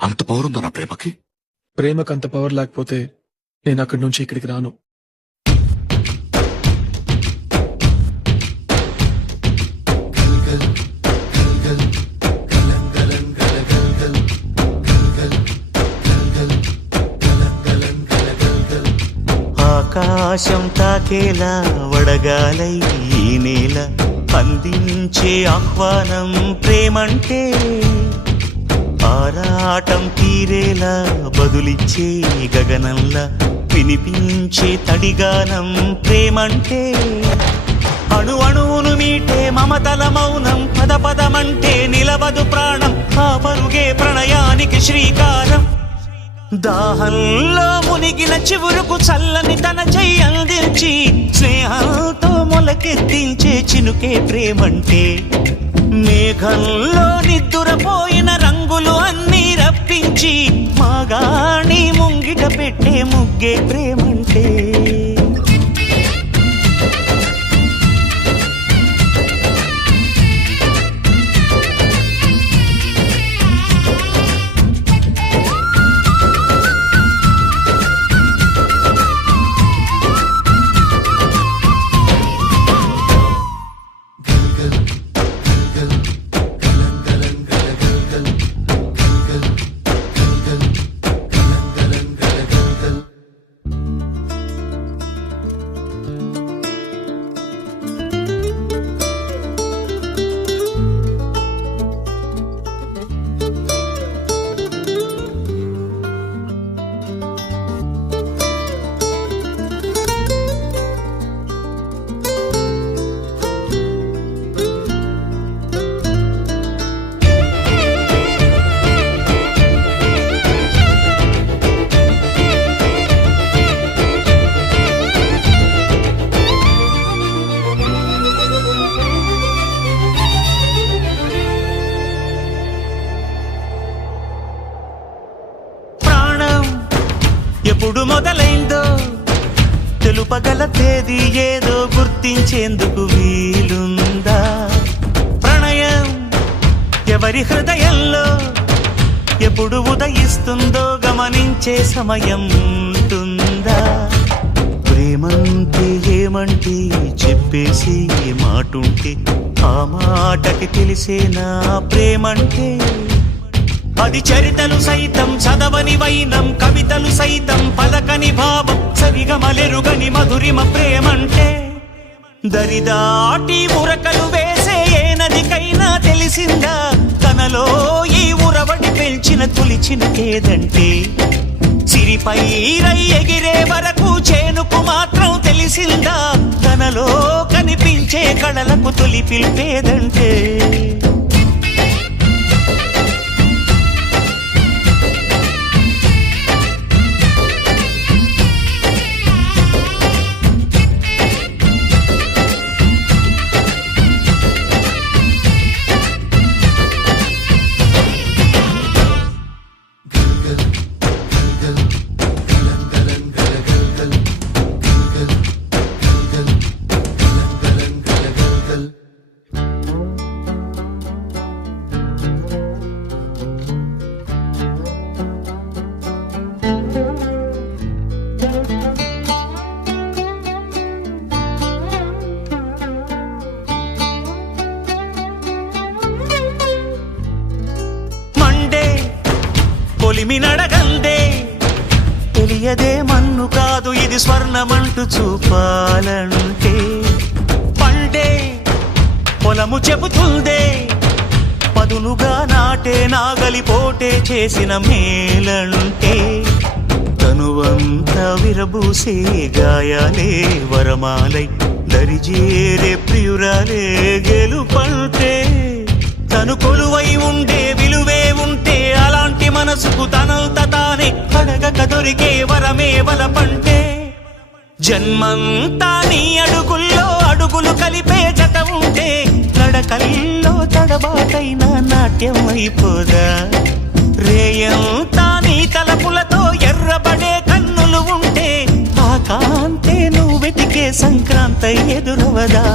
అంత పవర్ ఉందా నా ప్రేమకి? ప్రేమకు అంత పవర్ లేకపోతే నేను అక్కడి నుంచి ఇక్కడికి రాను. ఆకాశం తాకేలా వడగాలై ఈ నేల అందించే ఆహ్వానం ప్రేమంటే, ఆరాటం తీరేలా బదులిచ్చే గగనంలా వినిపించే తడిగానం ప్రేమంటే, అణు అణువును మీటే మమతల మౌనం పద పదమంటే నిలవదు ప్రాణం, ఆ పరుగే ప్రణయానికి శ్రీకారం. దాహంలో మునిగిన చివురుకు చల్లని తన చెయ్యి అందించి స్నేహంతో మొలకెత్తించే చినుకే ప్రేమంటే, మేఘంలో నిద్దురపోయిన రంగులు అన్నీ రప్పించి మాగాణి ముంగిట పెట్టే ముగ్గే ప్రేమంటే. ఎప్పుడు మొదలైందో తెలుపగల తేదీ ఏదో గుర్తించేందుకు వీలుందా? ప్రణయం ఎవరి హృదయంలో ఎప్పుడు ఉదయిస్తుందో గమనించే సమయం ఉంటుందా? ప్రేమంటే ఏమంటే చెప్పేసి మాటుంటే ఆ మాటకి తెలిసేనా ప్రేమంటే? అది చరితలు సైతం చదవని వైనం, కవితలు సైతం పలకని భావం, సరిగమలెరుగని మధురిమ ప్రేమంటే. దరిదాటి ఉరకలు వేసే ఏ నదికైనా తెలిసిందా తనలో ఈ ఉరవడి పెంచిన తొలిచిన కేదంటే? సిరిపై రై ఎగిరే వరకు చేనుకు మాత్రం తెలిసిందా తనలో కనిపించే కళలకు తొలి పిలిపేదంటే? కొలిమి నడగందే తెలియదే మన్ను కాదు ఇది స్వర్ణమంటూ చూపాలంటే, పండే పొలము చెబుతుందే పదునుగా నాటే నాగలి పోటే చేసిన మేలంటే, తనువంతా విరబూసే గాయాలే వరమాలై దరిజేరే ప్రియురాలే గెలుపంటే, తను కొలువై ఉండే విలువే ఉంటే అలాంటి మనసుకు తనంత తానే అడగక దొరికే వరమే వలపంటే. జన్మంతా నీ అడుగుల్లో అడుగులు కలిపే జత ఉంటే నడకల్లో తడబాటైన నాట్యం అయిపోదా? రేయంతా నీ తలపులతో ఎర్రబడే కన్నులు ఉంటే ఆ కాంతే నువ్వు వెతికే సంక్రాంతి ఎదురవదా?